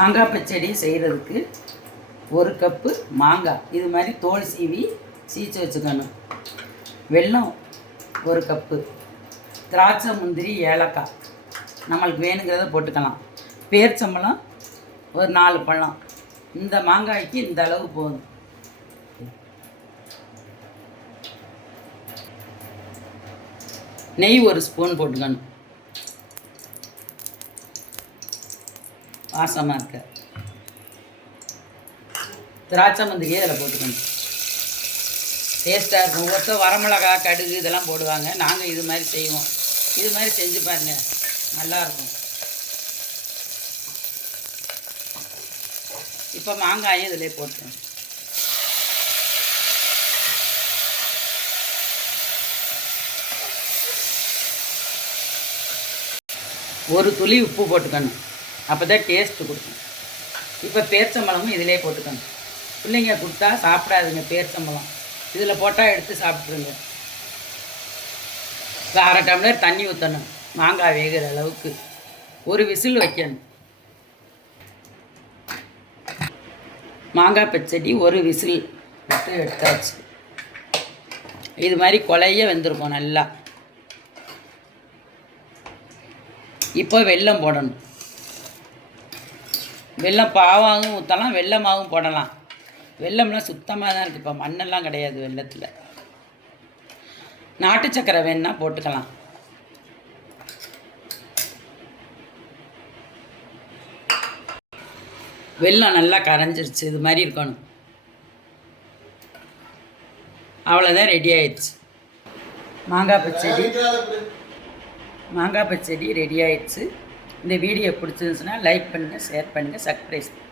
மாங்காய் பச்சடி செய்கிறதுக்கு ஒரு கப்பு மாங்காய் இது மாதிரி தோல் சீவி சீச்சு வச்சுக்கணும். வெல்லம் ஒரு கப்பு, திராட்சை முந்திரி ஏலக்காய் நம்மளுக்கு வேணுங்கிறத போட்டுக்கலாம். பேரிச்சம்பழம் ஒரு 4 பழம். இந்த மாங்காய்க்கு இந்த அளவு போதும். நெய் ஒரு ஸ்பூன் போட்டுக்கணும், வாசமாக இருக்க. திராட்சை முந்திரியே அதில் போட்டுக்கணும், டேஸ்ட்டாக இருக்கும். ஒருத்தர் வரமிளகா கடுகு இதெல்லாம் போடுவாங்க, நாங்கள் இது மாதிரி செய்வோம். இது மாதிரி செஞ்சு பாருங்கள், நல்லாயிருக்கும். இப்போ மாங்காயும் இதிலே போட்டுருவோம். ஒரு துளி உப்பு போட்டுக்கணும், அப்போ தான் டேஸ்ட்டு கொடுக்கும். இப்போ பேரிச்சம்பழமும் இதிலே போட்டுக்கணும். பிள்ளைங்க கொடுத்தா சாப்பிடாதுங்க பேரிச்சம்பழம், இதில் போட்டால் எடுத்து சாப்பிட்ருங்க. இப்போ 1/2 டம்ளர் தண்ணி ஊற்றணும், மாங்காய் வேகிற அளவுக்கு. ஒரு விசில் வைக்கணும். மாங்காய் பச்சடி ஒரு விசில் விட்டு எடுத்தாச்சு. இது மாதிரி கொலைய வெந்திருக்கும் நல்லா. இப்போ வெல்லம் போடணும். வெல்லம் பாவாகவும் ஊற்றலாம், வெல்லமாகவும் போடலாம். வெல்லம்லாம் சுத்தமாக தான் இருக்குது, இப்போ மண்ணெல்லாம் கிடையாது வெல்லத்தில். நாட்டு சக்கரை வேணுன்னா போட்டுக்கலாம். வெல்லம் நல்லா கரைஞ்சிருச்சு, இது மாதிரி இருக்கணும். அவ்வளோதான், ரெடி ஆயிடுச்சு. மாங்காய் பச்சடி ரெடி ஆயிடுச்சு. இந்த வீடியோ பிடிச்சிருந்துச்சுன்னா லைக் பண்ணுங்கள், ஷேர் பண்ணுங்கள், சப்ஸ்கிரைப் பண்ணுங்கள்.